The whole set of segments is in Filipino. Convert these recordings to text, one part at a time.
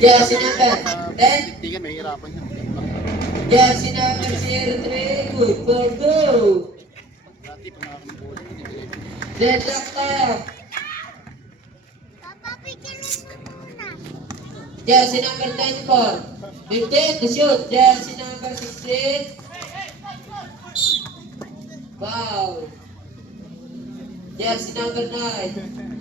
Jersey number 10. Tingnan, may hirapan yan. Jersey number 03. Good for go. Dati, pag nakakambuli, hindi. Dead track tayo. Jersey number 24. 15 to shoot. Jersey number 16. Wow. Jersey number 9.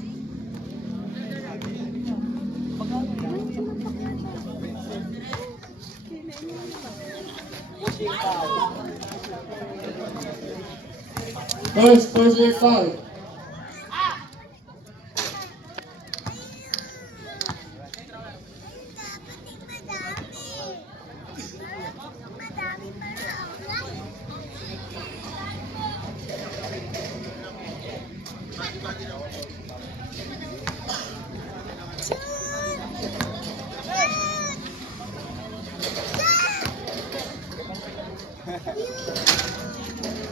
First personal foul.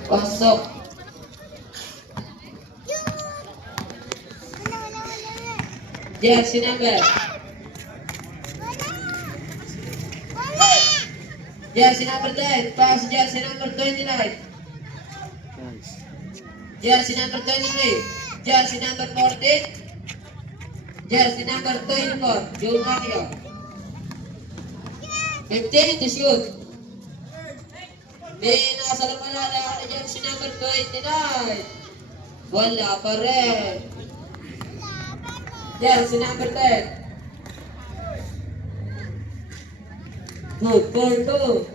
Pasok. Jersey number. Jersey number 10. Pass jersey number 29. Jersey number 23. Jersey number 14. Jersey number 24. Joe Mario. 15 to shoot. May nasa lamalala ka na jersey number 29. Wala pa rin. Jersey number 10. Good for two.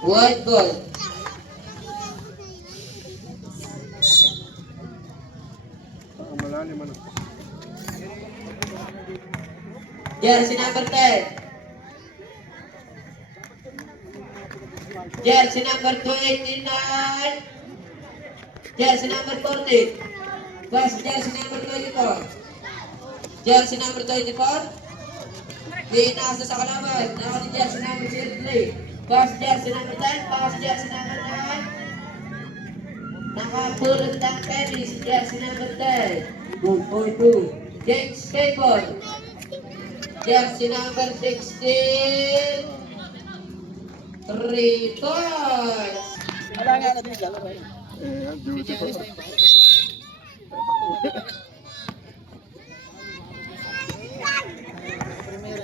White ball. Malalim ano. Jersey number 10. Jersey number 29. Jersey number 40. Pass jersey number 24. Jersey number 24. Pinasa sa kalaban. Nakali jersey number 03. Pass jersey number 10. Pass jersey number 9. Nakapulot ng tennis. Jersey number 10. Good for two. James Capon. Jersey number 16. 3 points. Wala nga na din, lalo rin. Duty pa.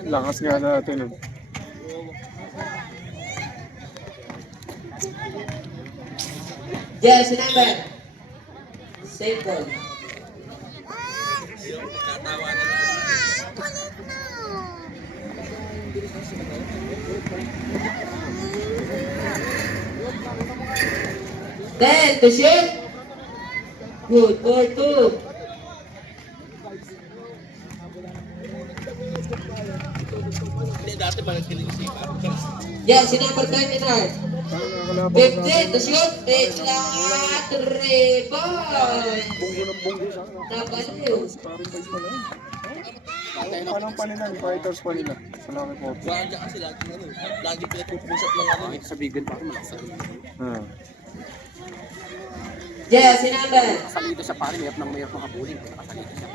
Lakas nga natin. Jersey number. Save ball. Then to shoot. Good for two. Hindi, dati ba nagkinisipan? Jersey number 29. 15 to shoot. Take lang. 3 points. Bunggo ng bunggo sa akin. Napaliw. Parang base na lang. Anong panilan? Fighters panilan. Sa laki po. Baka dyan kasi lagi pinagpupusap lang ano eh. Sa bigyan pa ako malakas. Jersey number. Nakasalito siya pare, mayroon ng habulin. Nakasalito siya.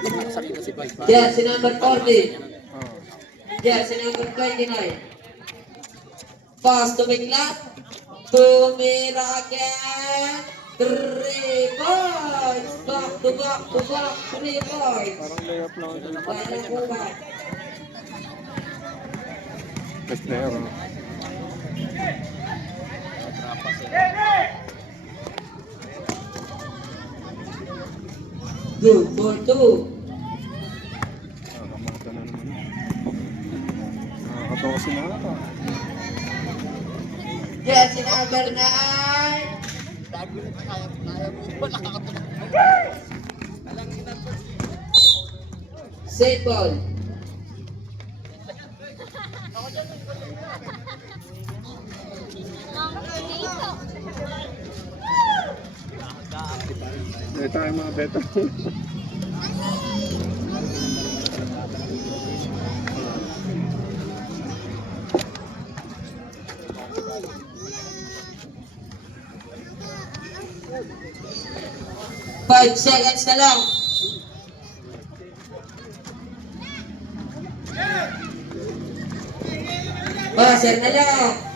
Nakasalito si Vice. Jersey number 40. Jersey number 29. Pass to Miklat. Tumira again. 3 points. Back to back to back. 3 points. Parang layup lang. Para po ba? Best player. Good for two. Nakakamata na naman. Nakakatawa si Naka. Jersey number 9. Save ball. May tayo mga beta. Five seconds na lang. Buzzer na lang.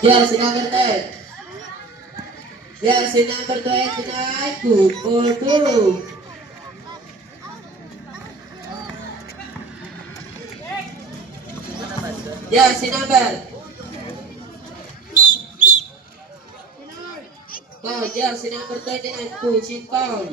Jersey number 10. Jersey number 29. 2-4-2. Jersey number. Foul. Jersey number 29. Pushing foul.